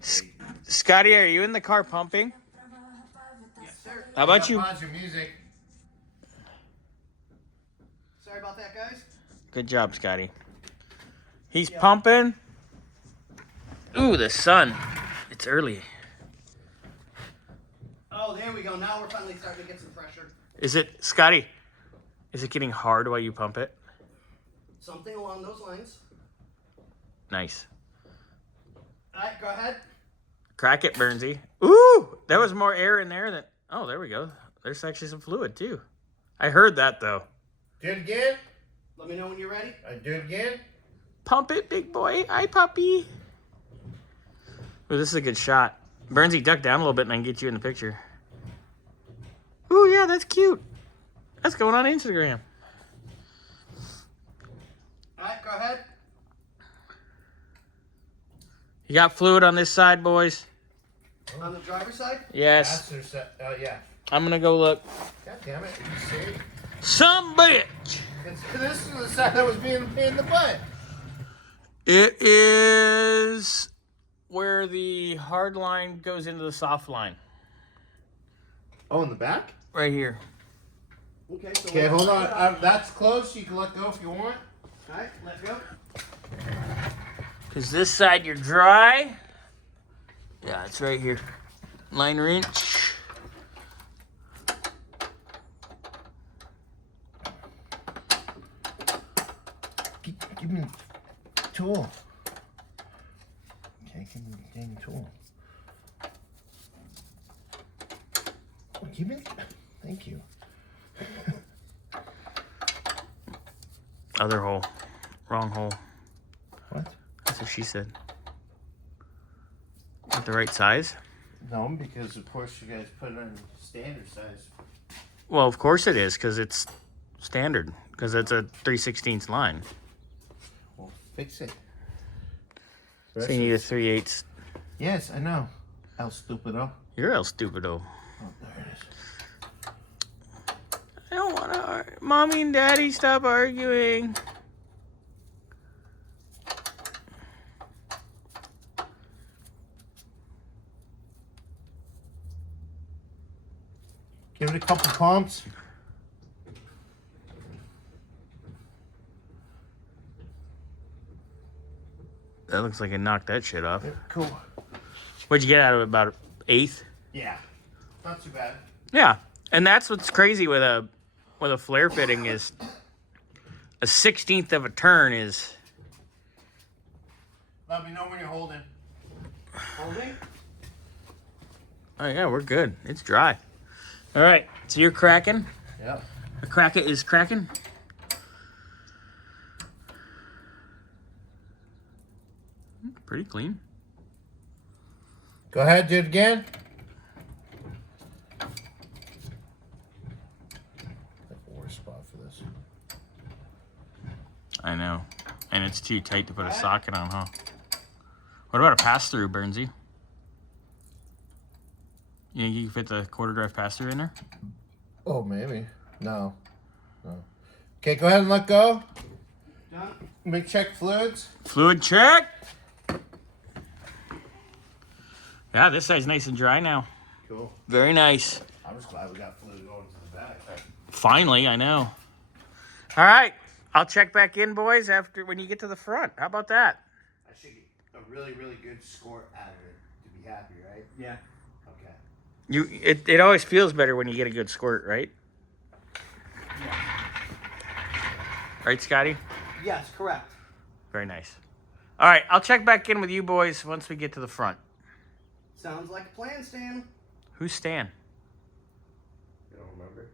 Scotty, are you in the car pumping? Yes, sir. How about you? Pause your music. Sorry about that, guys. Good job, Scotty. He's pumping. Ooh, the sun. It's early. Oh, there we go. Now we're finally starting to get some pressure. Is it, Scotty, is it getting hard while you pump it? Something along those lines. Nice. All right, go ahead. Crack it, Burnsy. Ooh, there was more air in there than... Oh, there we go. There's actually some fluid, too. I heard that, though. Do it again. Let me know when you're ready. Do it again. Pump it, big boy. Hi, puppy. Ooh, this is a good shot. Burnsy, duck down a little bit and I can get you in the picture. Ooh, yeah, that's cute. That's going on Instagram. All right, go ahead. You got fluid on this side, boys? On the driver's side? Yes. Yeah. I'm going to go look. God damn it. You see? Some bitch. This is the side that was being a pain in the butt. It is where the hard line goes into the soft line. Oh, in the back? Right here. Okay, so Okay, hold on. That's close. You can let go if you want. All right, let's go. Because this side you're dry. Yeah, it's right here. Line wrench. Give me the tool. Okay, give me the dang tool. Oh, give me. Thank you. Other hole. Wrong hole. What? That's what she said. Not the right size? No, because of course you guys put it on standard size. Well, of course it is, because it's standard. Because it's a 3/16 line. Well, fix it. So you need a 3/8. Yes, I know. El stupido. You're El Stupido. Oh, there it is. I don't want to argue. Mommy and Daddy, stop arguing. Give it a couple pumps. That looks like it knocked that shit off. Yeah, cool. What'd you get out of it? About an eighth? Yeah, not too bad. Yeah, and that's what's crazy with a flare fitting is a 16th of a turn is. Let me know when you're holding. Holding. Oh yeah, we're good. It's dry. All right, so you're cracking. Yep. The cracker is cracking. Pretty clean. Go ahead, do it again. The worst spot for this. I know, and it's too tight to put a socket on, huh? What about a pass-through, Burnsy? You think you can fit the quarter drive pass-through in there? Oh, maybe. No. No. Okay, go ahead and let go. Done. Let me check fluids. Fluid check. Yeah, this side's nice and dry now. Cool. Very nice. I'm just glad we got fluid going to the back. Finally, I know. All right, I'll check back in, boys, after when you get to the front. How about that? I should get a really, really good score out of it to be happy, right? Yeah. Okay. It always feels better when you get a good squirt, right? Yeah. Right, Scotty? Yes, correct. Very nice. All right, I'll check back in with you boys once we get to the front. Sounds like a plan, Stan. Who's Stan? You don't remember?